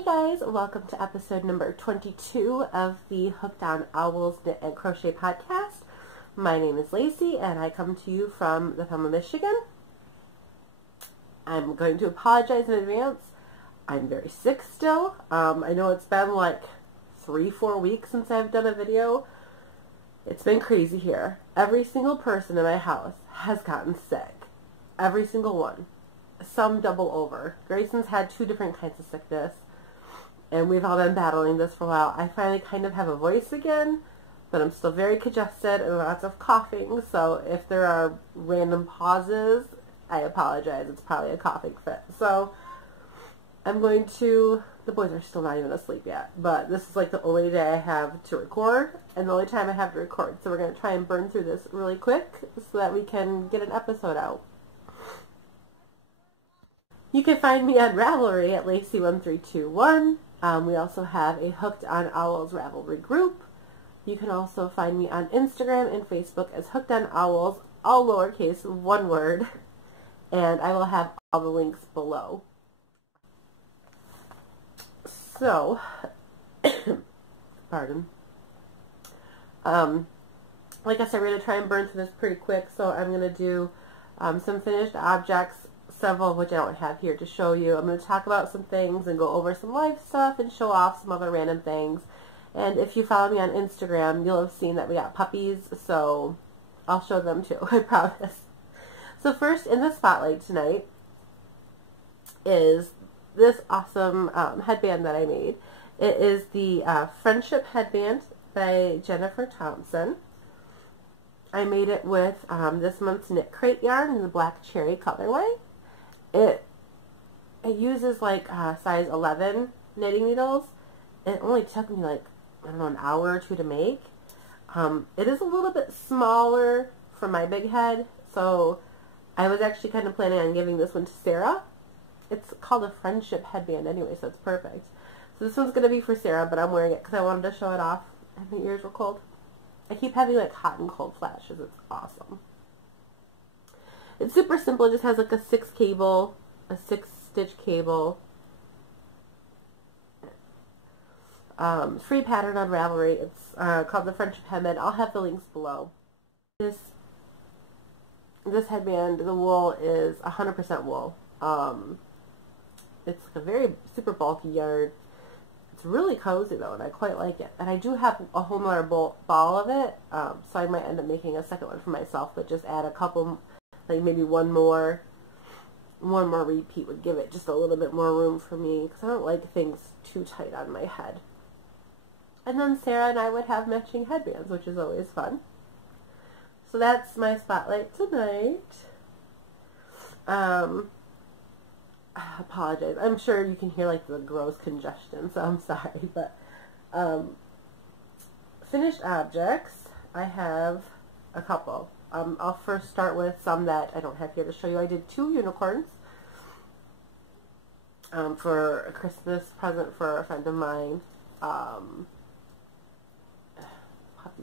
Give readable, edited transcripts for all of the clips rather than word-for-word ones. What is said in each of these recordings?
Hey guys, welcome to episode number 22 of the Hooked on Owls Knit and Crochet podcast. My name is Lacey and I come to you from the Thumb of Michigan. I'm going to apologize in advance. I'm very sick still. I know it's been like 3-4 weeks since I've done a video. It's been crazy here. Every single person in my house has gotten sick. Every single one. Some double over. Grayson's had 2 different kinds of sickness, and we've all been battling this for a while. I finally kind of have a voice again, but I'm still very congested and lots of coughing, so if there are random pauses, I apologize. It's probably a coughing fit. So I'm going to, the boys are still not even asleep yet, but this is like the only day I have to record, and the only time I have to record, so we're going to try and burn through this really quick so that we can get an episode out. You can find me on Ravelry at Lacey1321. We also have a Hooked on Owls Ravelry group. You can also find me on Instagram and Facebook as Hooked on Owls, all lowercase, one word. And I will have all the links below. So, pardon. Like I said, we're going to try and burn through this pretty quick, so I'm going to do some finished objects, several of which I don't have here to show you. I'm going to talk about some things and go over some life stuff and show off some other random things. And if you follow me on Instagram, you'll have seen that we got puppies, so I'll show them too, I promise. So first in the spotlight tonight is this awesome headband that I made. It is the Friendship Headband by Jennifer Thompson. I made it with this month's Knit Crate yarn in the Black Cherry colorway. It uses like size 11 knitting needles. It only took me like, I don't know, an hour or 2 to make. It is a little bit smaller for my big head, so I was actually kind of planning on giving this one to Sarah. It's called a Friendship Headband anyway, so it's perfect. So this one's going to be for Sarah, but I'm wearing it because I wanted to show it off. My ears were cold. I keep having like hot and cold flashes. It's awesome. It's super simple. It just has like a 6-stitch cable. Free pattern on Ravelry. It's called the Friendship Headband. I'll have the links below. This headband, the wool is 100% wool. It's like a very super bulky yarn. It's really cozy though, and I quite like it. And I do have a whole nother ball of it, so I might end up making a second one for myself, but just add a couple, like maybe one more repeat would give it just a little bit more room for me, because I don't like things too tight on my head. And then Sarah and I would have matching headbands, which is always fun. So that's my spotlight tonight. Apologize. I'm sure you can hear like the gross congestion, so I'm sorry, but finished objects, I have a couple. I'll first start with some that I don't have here to show you. I did 2 unicorns for a Christmas present for a friend of mine. Puppies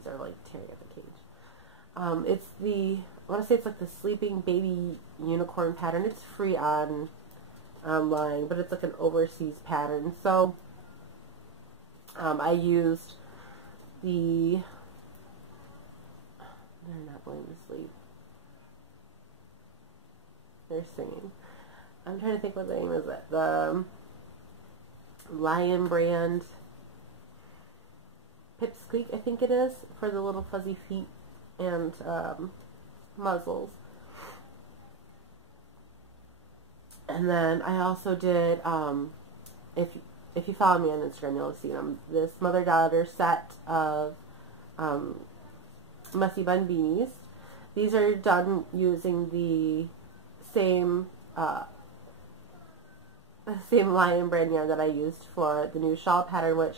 are like tearing at the cage. It's the, I want to say it's like the Sleeping Baby Unicorn pattern. It's free online, but it's like an overseas pattern. So I used the, they're not going to sleep. They're singing. I'm trying to think what the name is. The Lion brand Pipsqueak, I think it is, for the little fuzzy feet and muzzles. And then I also did, if you follow me on Instagram, you'll see them, this mother-daughter set of Messy Bun beanies. These are done using the same Lion brand yarn that I used for the new shawl pattern, which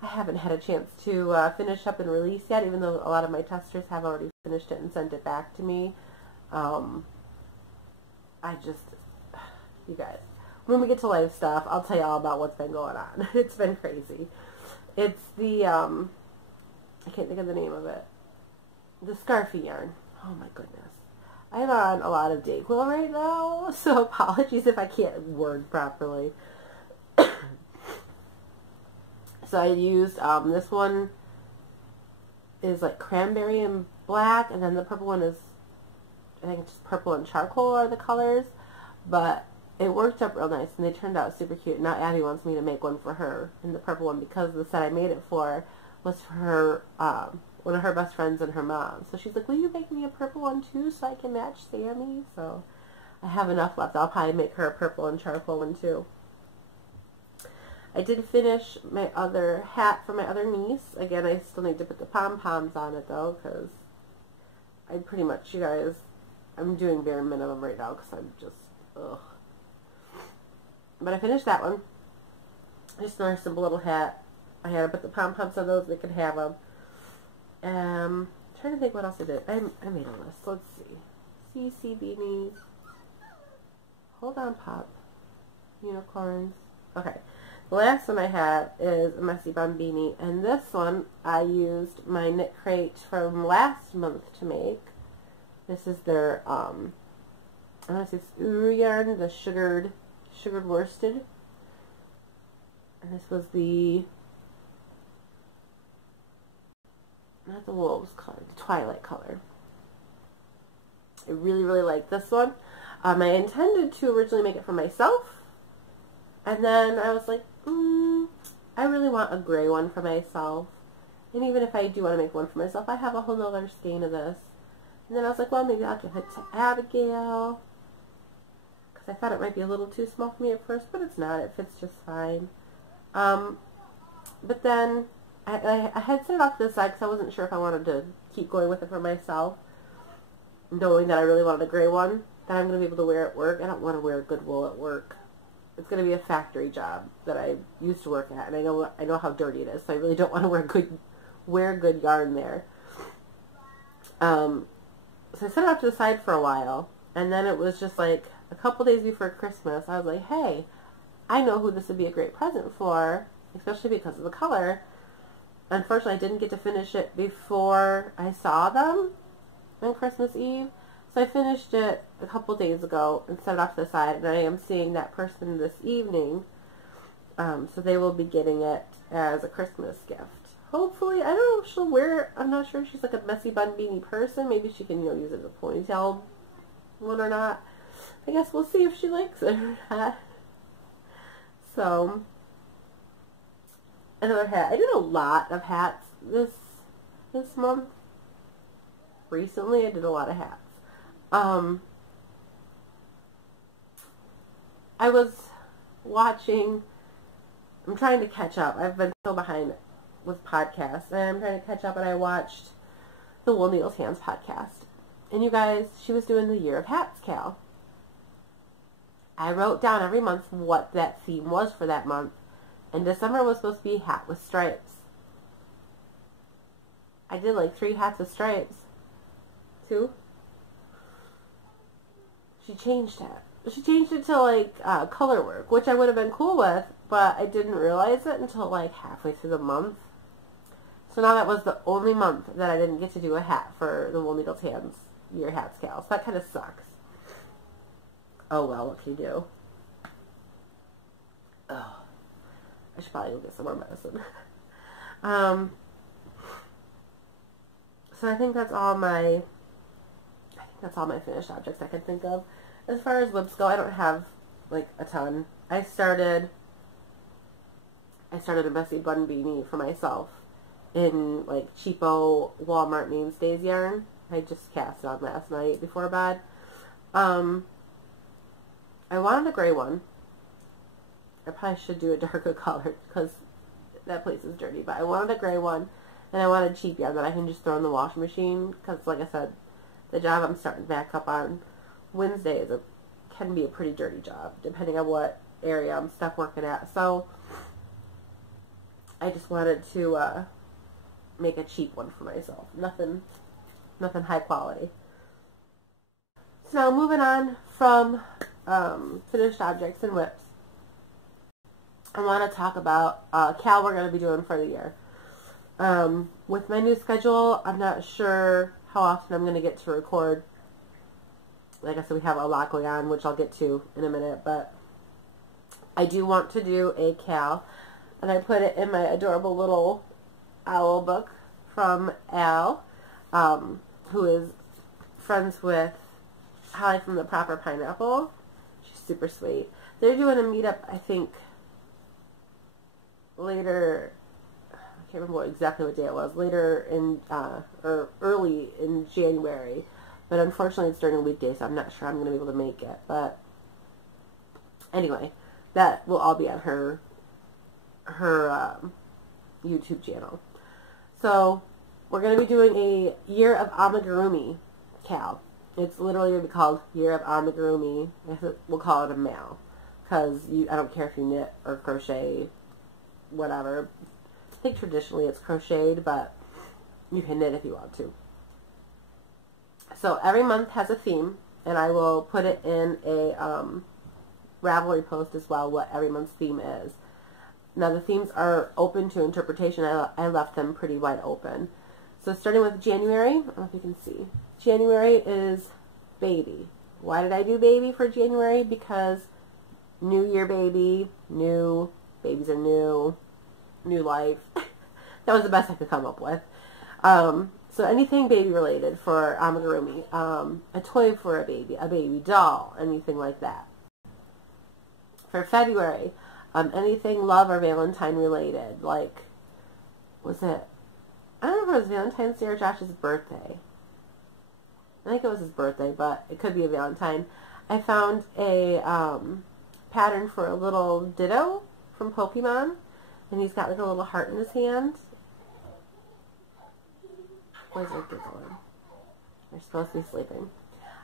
I haven't had a chance to finish up and release yet, even though a lot of my testers have already finished it and sent it back to me. You guys, when we get to live stuff, I'll tell you all about what's been going on. It's been crazy. It's the, I can't think of the name of it. The Scarfy yarn. Oh my goodness. I'm on a lot of Dayquil right now, so apologies if I can't word properly. So I used, this one is like cranberry and black, and then the purple one is, I think it's just purple and charcoal are the colors, but it worked up real nice, and they turned out super cute. Now Abby wants me to make one for her in the purple one, because the set I made it for was for her, one of her best friends and her mom. So she's like, will you make me a purple one too so I can match Sammy? So I have enough left. I'll probably make her a purple and charcoal one too. I did finish my other hat for my other niece. Again, I still need to put the pom-poms on it though, because I pretty much, you guys, I'm doing bare minimum right now because I'm just, ugh. But I finished that one. Just another simple little hat. I had to put the pom-poms on those, they could have them. I'm trying to think what else I did. I made a list. Let's see. CC beanies. Hold on, Pop. Unicorns. Okay. The last one I have is a Messy Bun beanie, and this one I used my knit crate from last month to make. This is their I want to say it's Uru yarn, the sugared worsted, and this was the, not the wolves color, the twilight color. I really like this one. I intended to originally make it for myself, and then I was like, I really want a gray one for myself. And even if I do want to make one for myself, I have a whole nother skein of this. And then I was like, well, maybe I'll give it to Abigail, because I thought it might be a little too small for me at first, but it's not. It fits just fine. But then I had set it off to the side because I wasn't sure if I wanted to keep going with it for myself, knowing that I really wanted a gray one that I'm going to be able to wear at work. I don't want to wear good wool at work. It's going to be a factory job that I used to work at, and I know how dirty it is, so I really don't want to wear good yarn there. So I set it off to the side for a while, and then it was just like a couple days before Christmas, I was like, hey, I know who this would be a great present for, especially because of the color. Unfortunately, I didn't get to finish it before I saw them on Christmas Eve. So I finished it a couple days ago and set it off to the side, and I am seeing that person this evening. So they will be getting it as a Christmas gift. Hopefully, I don't know if she'll wear it. I'm not sure if she's like a messy bun beanie person. Maybe she can, use it as a ponytail one or not. I guess we'll see if she likes it or not. So, another hat. I did a lot of hats this month. Recently, I did a lot of hats. I was watching, I'm trying to catch up. I've been so behind with podcasts, and I'm trying to catch up, and I watched the Wool Needles Hands podcast. And you guys, she was doing the Year of Hats, Cal. I wrote down every month what that theme was for that month, and December was supposed to be hat with stripes. I did like 3 hats with stripes. 2. She changed it. She changed it to like color work, which I would have been cool with, but I didn't realize it until like halfway through the month. So now that was the only month that I didn't get to do a hat for the Wool Needles Hands Year Hats Cal. So that kind of sucks. Oh well, what can you do? Oh, I should probably go get some more medicine. So I think that's all my finished objects I can think of. As far as whips go, I don't have like a ton. I started a messy bun beanie for myself in like cheapo Walmart Mainstays yarn. I just cast it on last night before bed. I wanted a gray one. I probably should do a darker color because that place is dirty, but I wanted a gray one, and I wanted cheap yarn that I can just throw in the washing machine because, like I said, the job I'm starting back up on Wednesday can be a pretty dirty job, depending on what area I'm stuck working at. So I just wanted to make a cheap one for myself. Nothing high quality. So now moving on from finished objects and whips, I want to talk about Cal we're going to be doing for the year. With my new schedule, I'm not sure how often I'm going to get to record. Like I said, we have a lot going on, which I'll get to in a minute, but I do want to do a Cal. And I put it in my adorable little owl book from Al, who is friends with Holly from the Proper Pineapple. She's super sweet. They're doing a meetup, I think, later. I can't remember exactly what day it was. Later in, or early in January. But unfortunately, it's during a weekday, so I'm not sure I'm going to be able to make it. But anyway, that will all be on her YouTube channel. So we're going to be doing a Year of Amigurumi Cal. It's literally going to be called Year of Amigurumi. I guess we'll call it a MAL. Because I don't care if you knit or crochet, whatever. I think traditionally it's crocheted, but you can knit if you want to. So every month has a theme, and I will put it in a Ravelry post as well, what every month's theme is. Now the themes are open to interpretation. I left them pretty wide open. So starting with January, I don't know if you can see. January is baby. Why did I do baby for January? Because new year baby, new, babies are new life. That was the best I could come up with. So anything baby related for amigurumi, a toy for a baby doll, anything like that. For February, anything love or Valentine related, like, was it, I don't know if it was Valentine's Day or Josh's birthday. I think it was his birthday, but it could be a Valentine. I found a pattern for a little Ditto from Pokemon, and he's got like a little heart in his hand. Where's it giggling? They're supposed to be sleeping.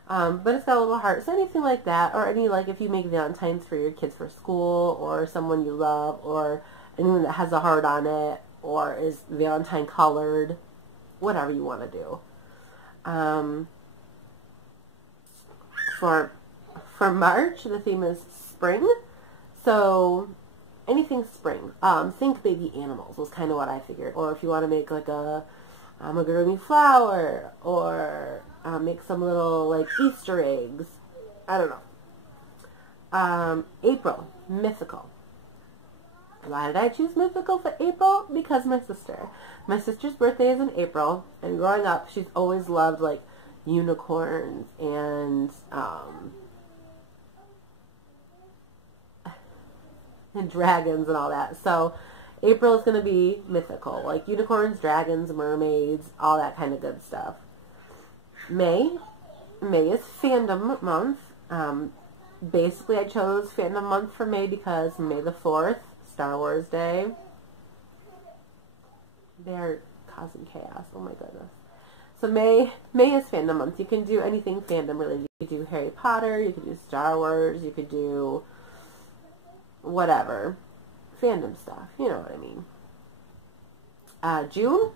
But it's got a little heart. So anything like that, or any, like, if you make Valentines for your kids for school, or someone you love, or anyone that has a heart on it, or is Valentine colored, whatever you want to do. For March, the theme is spring. So anything spring. Think baby animals was kind of what I figured. Or if you want to make like a amigurumi flower, or make some little like Easter eggs. I don't know. April, mythical. Why did I choose mythical for April? Because my sister's birthday is in April, and growing up she's always loved like unicorns and dragons and all that. So April is going to be mythical, like unicorns, dragons, mermaids, all that kind of good stuff. May is fandom month. Basically, I chose fandom month for May because May the 4th, Star Wars Day. They're causing chaos. Oh my goodness. So May is fandom month. You can do anything fandom related. You could do Harry Potter. You could do Star Wars. You could do whatever. Fandom stuff. You know what I mean. June.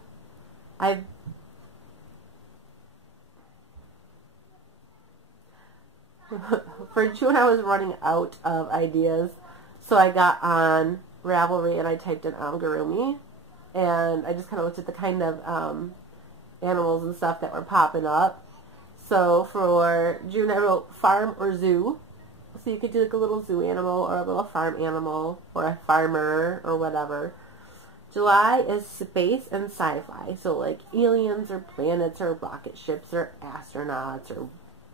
For June, I was running out of ideas. So I got on Ravelry and I typed in amigurumi. And I just kind of looked at the kind of animals and stuff that were popping up. So for June, I wrote farm or zoo. So you could do like a little zoo animal or a little farm animal or a farmer or whatever. July is space and sci-fi. So like aliens or planets or rocket ships or astronauts or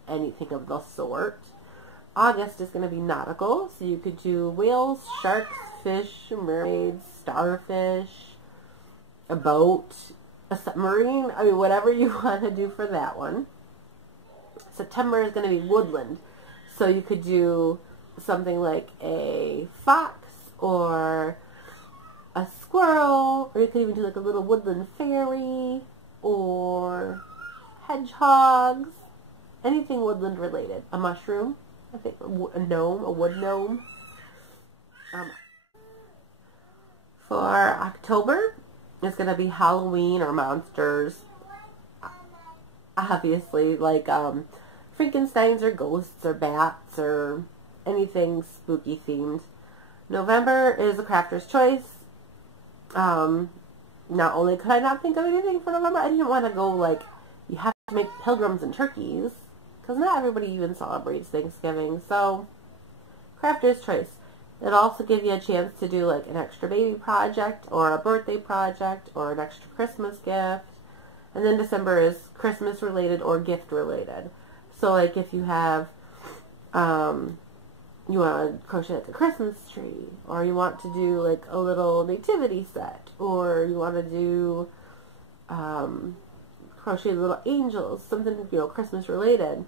anything of the sort. August is going to be nautical. So you could do whales, sharks, fish, mermaids, starfish, a boat, a submarine. I mean, whatever you want to do for that one. September is going to be woodland. So you could do something like a fox or a squirrel, or you could even do like a little woodland fairy or hedgehogs, anything woodland related. A mushroom, I think, a gnome, a wood gnome. For October, it's going to be Halloween or monsters. Obviously, like Frankensteins or ghosts or bats or anything spooky themed. November is a crafter's choice. Not only could I not think of anything for November, I didn't want to go like, you have to make pilgrims and turkeys, because not everybody even celebrates Thanksgiving. So, crafter's choice. It'll also give you a chance to do like an extra baby project or a birthday project or an extra Christmas gift. And then December is Christmas related or gift related. So like if you have, you want to crochet like a Christmas tree, or you want to do like a little nativity set, or you want to do crochet little angels, something, you know, Christmas related.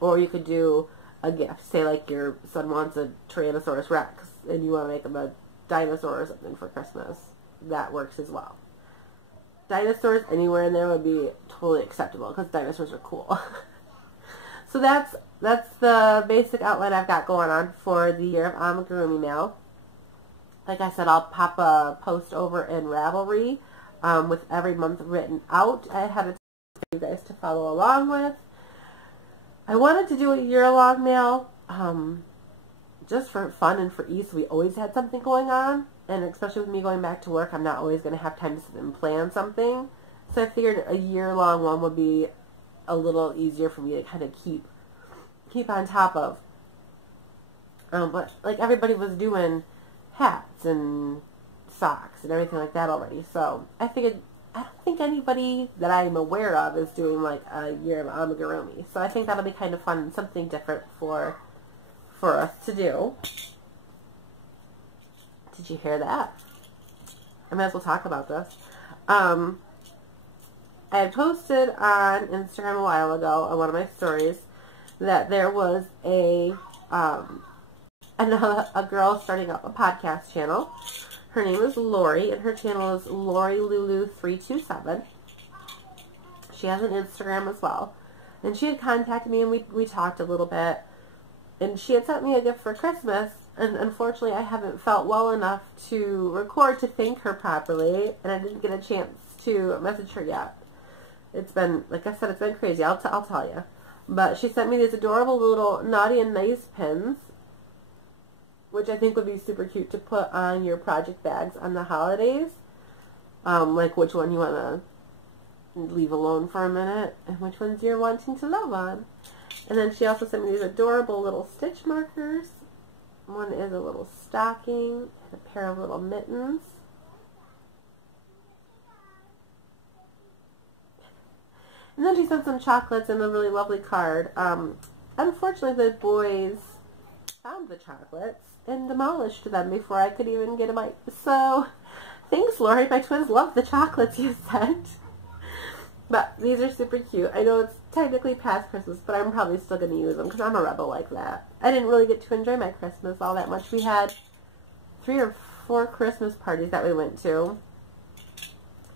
Or you could do a gift. Say like your son wants a Tyrannosaurus Rex and you want to make him a dinosaur or something for Christmas. That works as well. Dinosaurs anywhere in there would be totally acceptable because dinosaurs are cool. So that's the basic outline I've got going on for the year of amigurumi mail. Like I said, I'll pop a post over in Ravelry with every month written out ahead of time for you guys to follow along with. I wanted to do a year-long mail just for fun and for ease. We always had something going on, and especially with me going back to work, I'm not always going to have time to sit and plan something. So I figured a year-long one would be a little easier for me to kind of keep on top of. But like everybody was doing hats and socks and everything like that already, so I figured I don't think anybody that I'm aware of is doing like a year of amigurumi. So I think that'll be kind of fun and something different for us to do. Did you hear that? I might as well talk about this. I had posted on Instagram a while ago on one of my stories that there was a girl starting up a podcast channel. Her name is Lori, and her channel is LoriLulu327. She has an Instagram as well. And she had contacted me, and we talked a little bit. And she had sent me a gift for Christmas, and unfortunately I haven't felt well enough to record to thank her properly, and I didn't get a chance to message her yet. It's been, like I said, it's been crazy. I'll tell you. But she sent me these adorable little Naughty and Nice pins, which I think would be super cute to put on your project bags on the holidays. Like which one you want to leave alone for a minute and which ones you're wanting to love on. And then she also sent me these adorable little stitch markers. One is a little stocking and a pair of little mittens. And then she sent some chocolates and a really lovely card. Unfortunately, the boys found the chocolates and demolished them before I could even get a bite. So, thanks, Lori. My twins love the chocolates you sent. But these are super cute. I know it's technically past Christmas, but I'm probably still going to use them because I'm a rebel like that. I didn't really get to enjoy my Christmas all that much. We had 3 or 4 Christmas parties that we went to.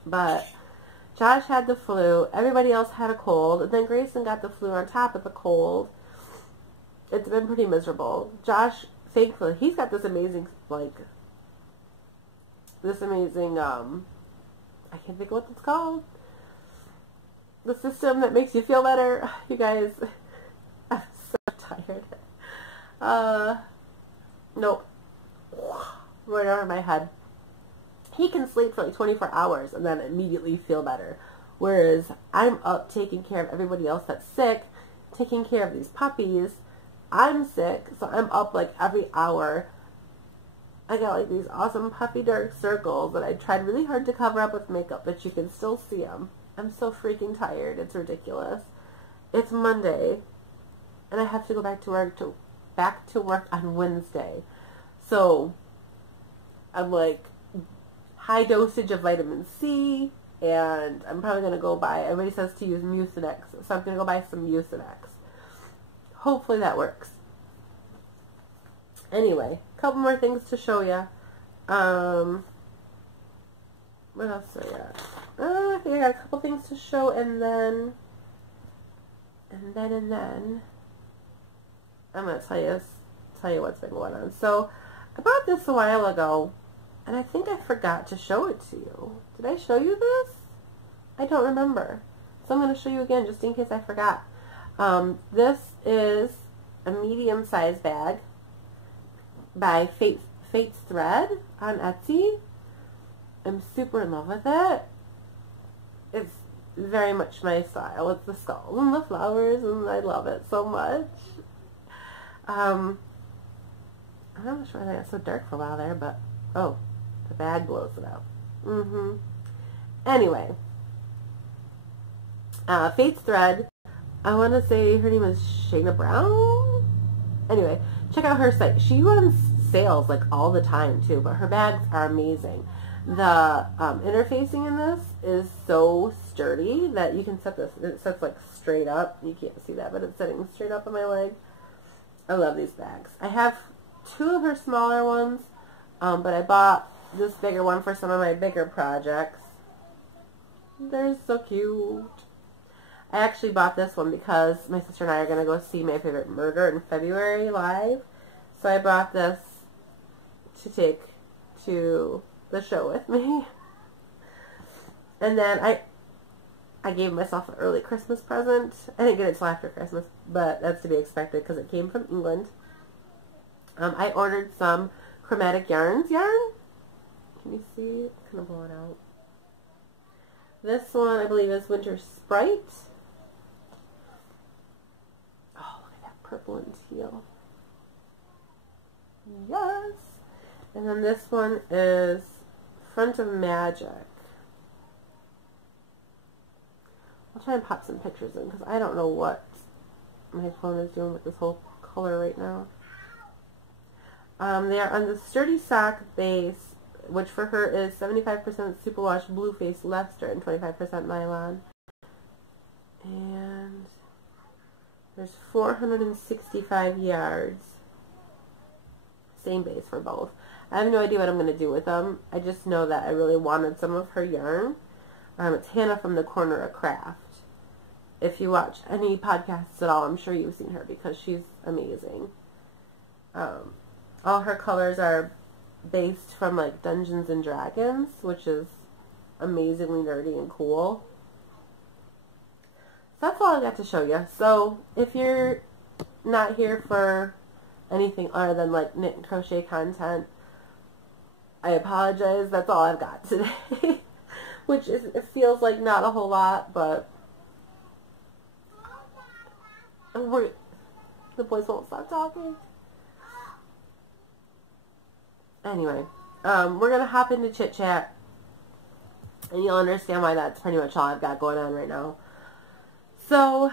But Josh had the flu. Everybody else had a cold. And then Grayson got the flu on top of the cold. It's been pretty miserable. Josh, thankfully, he's got this amazing, I can't think of what it's called. The system that makes you feel better. You guys, I'm so tired. Nope. Right over my head. He can sleep for like 24 hours and then immediately feel better. Whereas I'm up taking care of everybody else that's sick, taking care of these puppies. I'm sick, so I'm up like every hour. I got like these awesome puffy dark circles that I tried really hard to cover up with makeup, but you can still see them. I'm so freaking tired. It's ridiculous. It's Monday, and I have to go back to work on Wednesday. So I'm like high dosage of vitamin C, and I'm probably gonna go buy. Everybody says to use Mucinex, so I'm gonna go buy some Mucinex. Hopefully that works. Anyway, a couple more things to show you. What else do I got? I think I got a couple things to show, and then I'm gonna tell you what's been going on. So I bought this a while ago, and I think I forgot to show it to you. Did I show you this? I don't remember. So I'm gonna show you again just in case I forgot. This is a medium-sized bag by Fate's Thread on Etsy. I'm super in love with it. It's very much my style. It's the skulls and the flowers, and I love it so much. I'm I'm not sure why I got so dark for a while there, but oh, the bag blows it out. Anyway, Fate's Thread. I want to say her name is Shayna Brown. Anyway, check out her site. She runs sales like all the time too, but her bags are amazing. The interfacing in this is so sturdy that you can set this. It sets like straight up. You can't see that, but it's sitting straight up on my leg. I love these bags. I have two of her smaller ones, but I bought this bigger one for some of my bigger projects. They're so cute. I actually bought this one because my sister and I are going to go see My Favorite Murder in February live. So I bought this to take to the show with me. And then I gave myself an early Christmas present. I didn't get it till after Christmas, but that's to be expected because it came from England. I ordered some chromatic yarns yarn. Can you see? It's kind of blowing out. This one, I believe, is Winter Sprite. Oh, look at that purple and teal. Yes! And then this one is Front of Magic. I'll try and pop some pictures in because I don't know what my phone is doing with this whole color right now. They are on the sturdy sock base, which for her is 75% superwash blue face Leicester and 25% nylon. And there's 465 yards. Same base for both. I have no idea what I'm going to do with them. I just know that I really wanted some of her yarn. It's Hannah from the Corner of Craft. If you watch any podcasts at all, I'm sure you've seen her because she's amazing. All her colors are based from like Dungeons and Dragons, which is amazingly nerdy and cool. So that's all I got to show you. So if you're not here for anything other than like knit and crochet content, I apologize. That's all I've got today. Which is, it feels like not a whole lot, but the boys won't stop talking. Anyway, we're going to hop into chit chat, and you'll understand why that's pretty much all I've got going on right now. So, on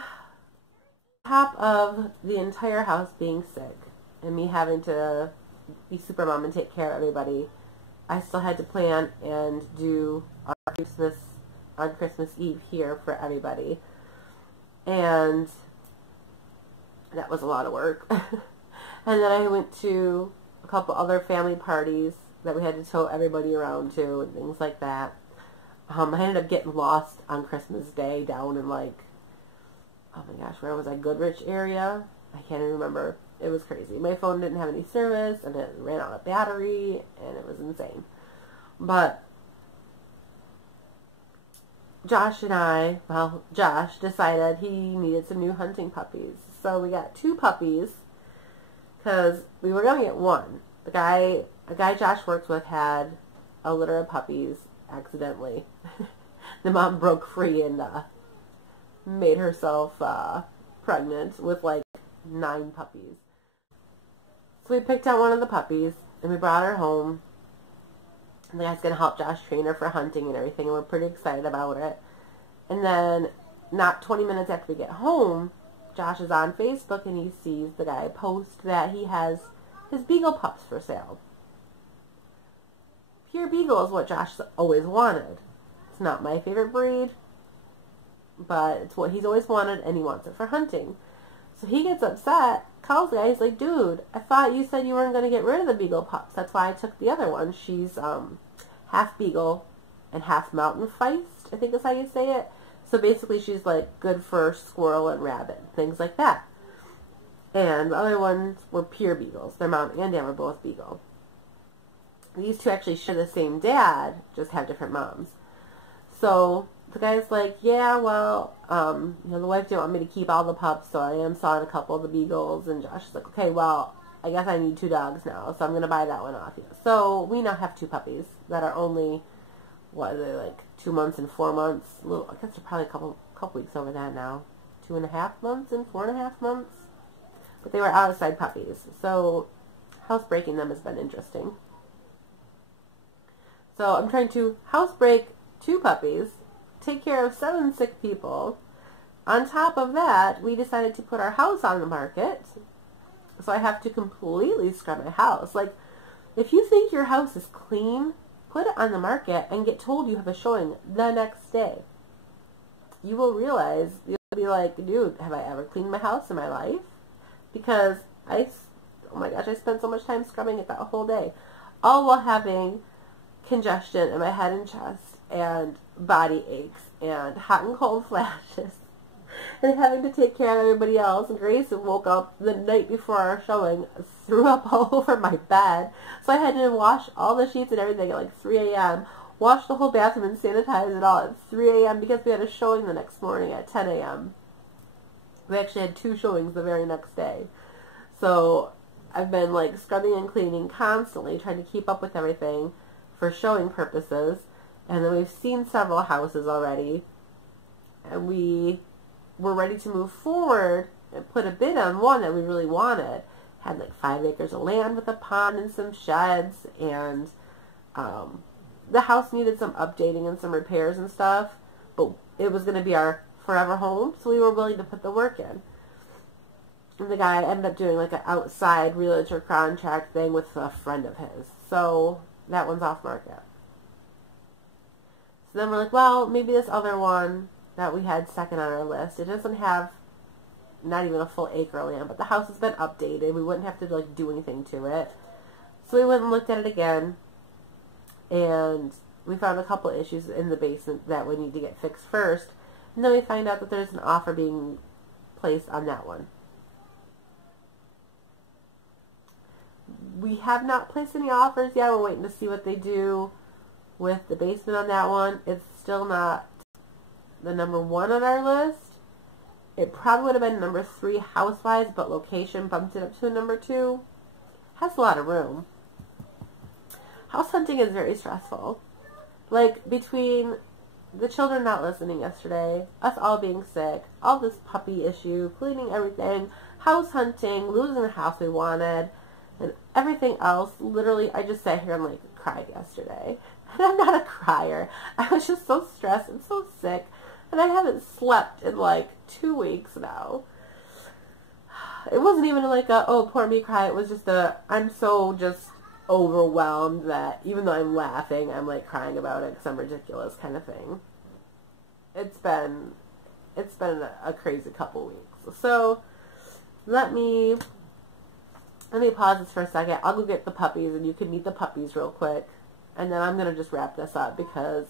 top of the entire house being sick, and me having to be super mom and take care of everybody, I still had to plan and do our Christmas on Christmas Eve here for everybody. And that was a lot of work. And then I went to a couple other family parties that we had to tow everybody around to and things like that. I ended up getting lost on Christmas Day down in like, oh my gosh, where was I? Goodrich area? I can't even remember. It was crazy. My phone didn't have any service and it ran out of battery and it was insane. But Josh and I, well, Josh decided he needed some new hunting puppies. So we got 2 puppies because we were going to get one. A guy Josh works with had a litter of puppies accidentally. The mom broke free and made herself pregnant with like 9 puppies. So we picked out one of the puppies and we brought her home. And the guy's going to help Josh train her for hunting and everything, and we're pretty excited about it. And then, not 20 minutes after we get home, Josh is on Facebook and he sees the guy post that he has his beagle pups for sale. Pure Beagle is what Josh always wanted. It's not my favorite breed, but it's what he's always wanted and he wants it for hunting. So he gets upset, calls the guy, he's like, dude, I thought you said you weren't going to get rid of the beagle pups. That's why I took the other one. She's half beagle and half mountain feist, I think is how you say it. So basically she's like good for squirrel and rabbit, things like that. And the other ones were pure beagles. Their mom and dad were both beagle. These 2 actually share the same dad, just have different moms. So the guy's like, yeah, well, the wife didn't want me to keep all the pups, so I am selling a couple of the beagles. And Josh is like, okay, well, I guess I need 2 dogs now, so I'm going to buy that one off you. So we now have 2 puppies that are only, what are they, like 2 months and 4 months? I guess they're probably a couple weeks over that now. 2.5 months and 4.5 months. But they were outside puppies. So housebreaking them has been interesting. So I'm trying to housebreak 2 puppies, take care of 7 sick people. On top of that, we decided to put our house on the market. So I have to completely scrub my house. Like, if you think your house is clean, put it on the market and get told you have a showing the next day. You will realize, you'll be like, dude, have I ever cleaned my house in my life? Because oh my gosh, I spent so much time scrubbing it that whole day. All while having congestion in my head and chest and body aches and hot and cold flashes and having to take care of everybody else. And Grace woke up the night before our showing, threw up all over my bed. So I had to wash all the sheets and everything at like 3 a.m., wash the whole bathroom and sanitize it all at 3 a.m. because we had a showing the next morning at 10 a.m. We actually had 2 showings the very next day. So I've been like scrubbing and cleaning constantly, trying to keep up with everything for showing purposes. And then we've seen several houses already. And we were ready to move forward and put a bid on one that we really wanted. Had like 5 acres of land with a pond and some sheds, and the house needed some updating and some repairs and stuff, but it was going to be our forever home, so we were willing to put the work in. And the guy ended up doing like an outside realtor contract thing with a friend of his, so that one's off market. So then we're like, well, maybe this other one that we had second on our list, it doesn't have not even a full acre of land, but the house has been updated. We wouldn't have to like do anything to it. So we went and looked at it again, and we found a couple of issues in the basement that we need to get fixed first. And then we find out that there's an offer being placed on that one. We have not placed any offers yet. We're waiting to see what they do with the basement on that one. It's still not the number 1 on our list. It probably would have been number 3 house-wise, but location bumped it up to a number 2. Has a lot of room. House hunting is very stressful. Like, between the children not listening yesterday, us all being sick, all this puppy issue, cleaning everything, house hunting, losing the house we wanted, and everything else, literally, I just sat here and, like, cried yesterday. And I'm not a crier. I was just so stressed and so sick. And I haven't slept in like 2 weeks now. It wasn't even like a, oh, poor me cry. It was just a, I'm so just overwhelmed that even though I'm laughing, I'm like crying about it because I'm ridiculous kind of thing. It's been a crazy couple weeks. So let me pause this for a second. I'll go get the puppies and you can meet the puppies real quick. And then I'm going to just wrap this up because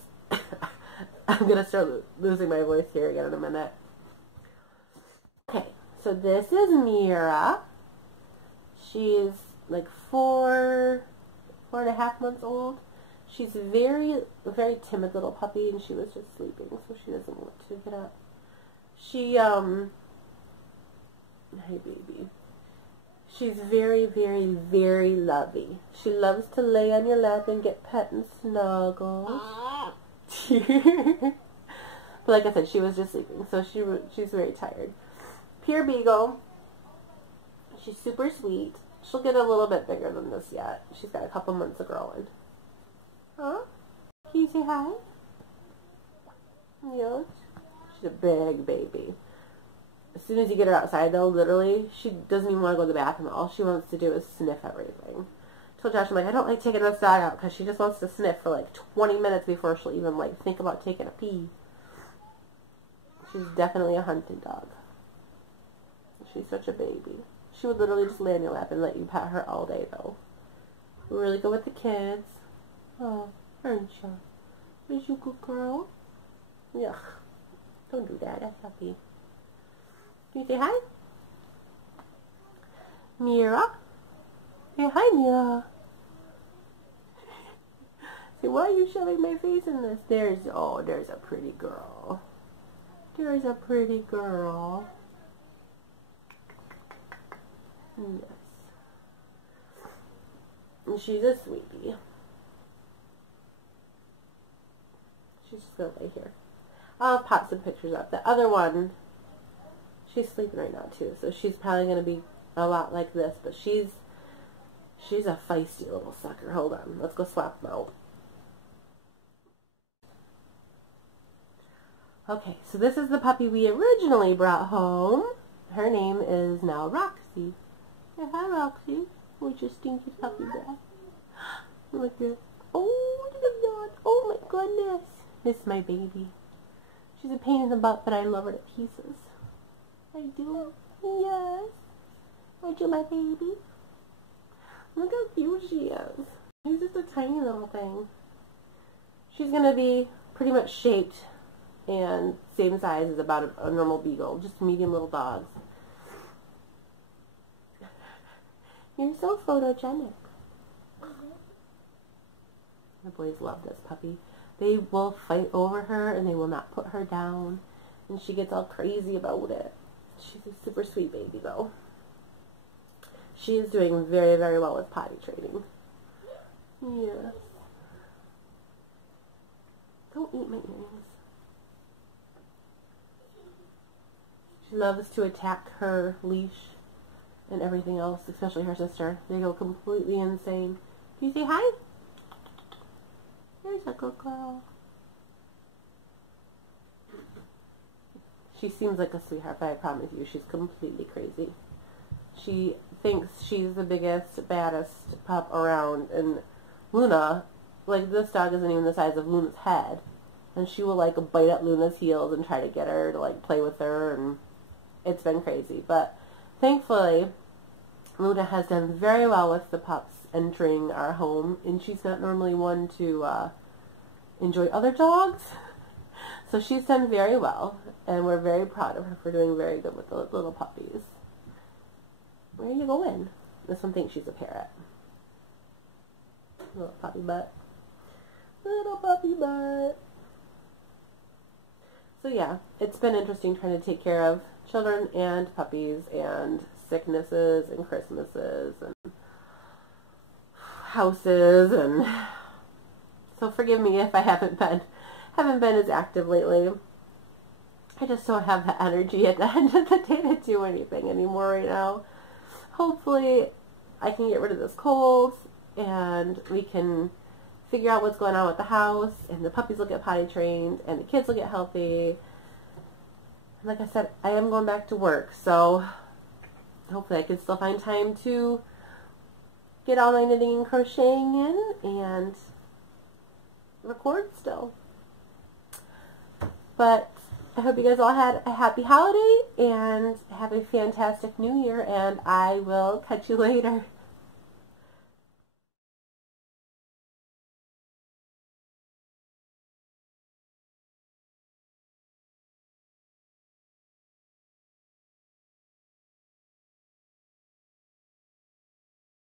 I'm going to start losing my voice here again in a minute. Okay, so this is Mira. She's like 4.5 months old. She's a very, very timid little puppy, and she was just sleeping, so she doesn't want to get up. She, hey baby. She's very, very, very lovey. She loves to lay on your lap and get pet and snuggled. But like I said, she was just sleeping, so she's very tired. Pure Beagle. She's super sweet. She'll get a little bit bigger than this yet. She's got a couple months of growing. Huh? Can you say hi? Yes. She's a big baby. As soon as you get her outside, though, literally, she doesn't even want to go to the bathroom. All she wants to do is sniff everything. I told Josh, I'm like, I don't like taking this dog out because she just wants to sniff for like 20 minutes before she'll even like think about taking a pee. She's definitely a hunting dog. She's such a baby. She would literally just lay on your lap and let you pet her all day, though. We're really good with the kids. Oh, aren't you? Is you a good girl? Yuck. Don't do that. That's puppy. Can you say hi? Mira? Hey, hi, Mira. See, why are you shoving my face in this? There's a pretty girl. There's a pretty girl. Yes. And she's a sweetie. She's just going to lay here. I'll pop some pictures up. The other one, she's sleeping right now too, so she's probably going to be a lot like this, but she's She's a feisty little sucker. Hold on. Let's go swap them out. Okay, so this is the puppy we originally brought home. Her name is now Roxy. Say hi, Roxy. What's your stinky puppy breath? Look at it. Oh, look at that. Oh my goodness. This is my baby. She's a pain in the butt, but I love her to pieces. I do. Yes. Aren't you my baby? Look how cute she is. She's just a tiny little thing. She's going to be pretty much shaped and same size as about a normal beagle. Just medium little dogs. You're so photogenic. The boys love this puppy. They will fight over her and they will not put her down. And she gets all crazy about it. She's a super sweet baby though. She is doing very, very well with potty training. Yeah. Don't eat my earrings. She loves to attack her leash and everything else, especially her sister. They go completely insane. Do you say hi? There's a good girl. She seems like a sweetheart, but I promise you, she's completely crazy. She thinks she's the biggest, baddest pup around, and Luna, like, this dog isn't even the size of Luna's head, and she will, like, bite at Luna's heels and try to get her to, like, play with her, and it's been crazy. But thankfully, Luna has done very well with the pups entering our home, and she's not normally one to enjoy other dogs. So she's done very well, and we're very proud of her for doing very good with the little puppies. Where are you going? This one thinks she's a parrot. Little puppy butt. Little puppy butt. So yeah, it's been interesting trying to take care of children and puppies and sicknesses and Christmases and houses, and so forgive me if I haven't been as active lately. I just don't have the energy at the end of the day to do anything anymore right now. Hopefully I can get rid of this cold and we can figure out what's going on with the house, and the puppies will get potty trained and the kids will get healthy. Like I said, I am going back to work, so hopefully I can still find time to get all my knitting and crocheting in and record still. But I hope you guys all had a happy holiday and have a fantastic new year, and I will catch you later.